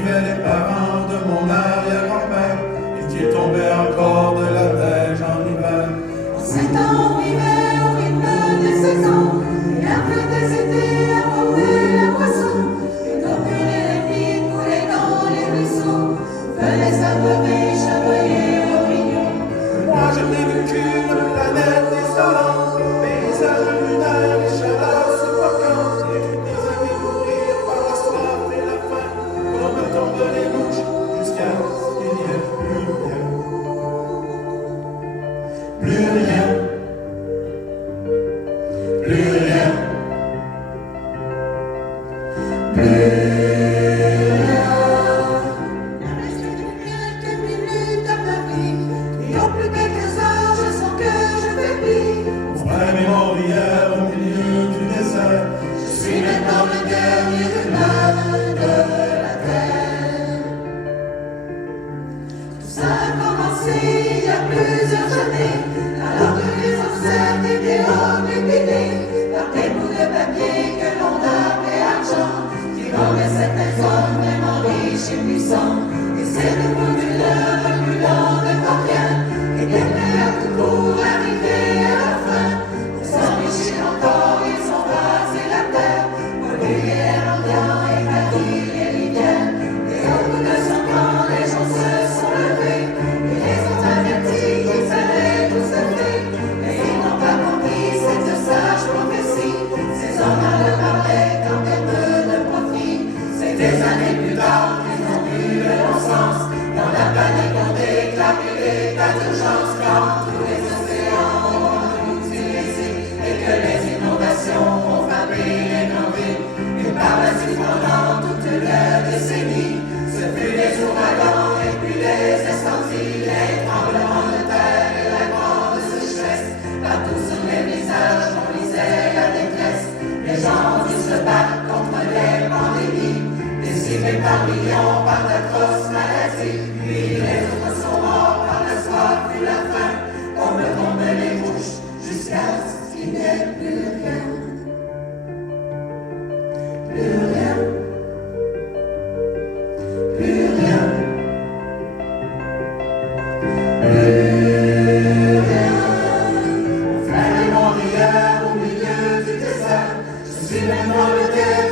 suivaient les parents de mon arrière-grand-père et qu'il tombait encore de la neige en hiver. En 7 ans, on vivait au rythme des saisons, et après des étés à pomper la moisson, et nos purées limpides coulaient dans les ruisseaux, venaient s'abreuver, chevalier au mignon. Moi je n'ai vécu une planète désolante, paysage lunaire, les chaleurs suffocantes, et vu des amis mourir par la soif et la faim, comme tombent les mouches jusqu'à ce qu'il n'y ait plus rien. Plus rien. Plus rien. Plus rien. Il reste quelques minutes à ma vie, et en plus quelques heures, je sens que je faiblis. Mon frère est mort hier au milieu du désert. Je suis maintenant le dernier humain de la terre. Tout ça a commencé il y a plusieurs années, alors que les ancêtres étaient obnubilés par des bouts de papier que l'on appelait argent, qui rendaient certains hommes vraiment riches et puissants. Et c'est devenu le reculant de combien étaient prêts à tout pour arriver à la fin. Pour s'enrichir encore, ils ont rasé la terre, pollué l'air ambiant, établi les rivières. Et au bout de 100 ans, les gens se sont levés et les ont avertis qu'ils allaient tout sauver. Mais ils n'ont pas compris cette sage prophétie. Ces hommes le parlaient en termes de profit. C'est des années plus tard qu'ils ont vu le bon sens. Dans la panique, on déclare l'état d'urgence quand tous les océans ont utilisé et que les inondations ont frappé les grandes villes. Et par la suite, pendant toute la décennie, ce fut les ouragans et puis les incendies, les tremblements de terre et la grande sécheresse. Partout sur les visages, on lisait la détresse. Les gens ont dû se battre contre les pandémies, décimés par millions par d'atroces maladies. Puis les autres sont morts par la soif et la faim, comme tombent les mouches, jusqu'à ce qu'il n'y ait plus rien. Plus rien. Plus rien. Plus rien. Mon frère est mort hier au milieu du désert. Je suis maintenant le dernier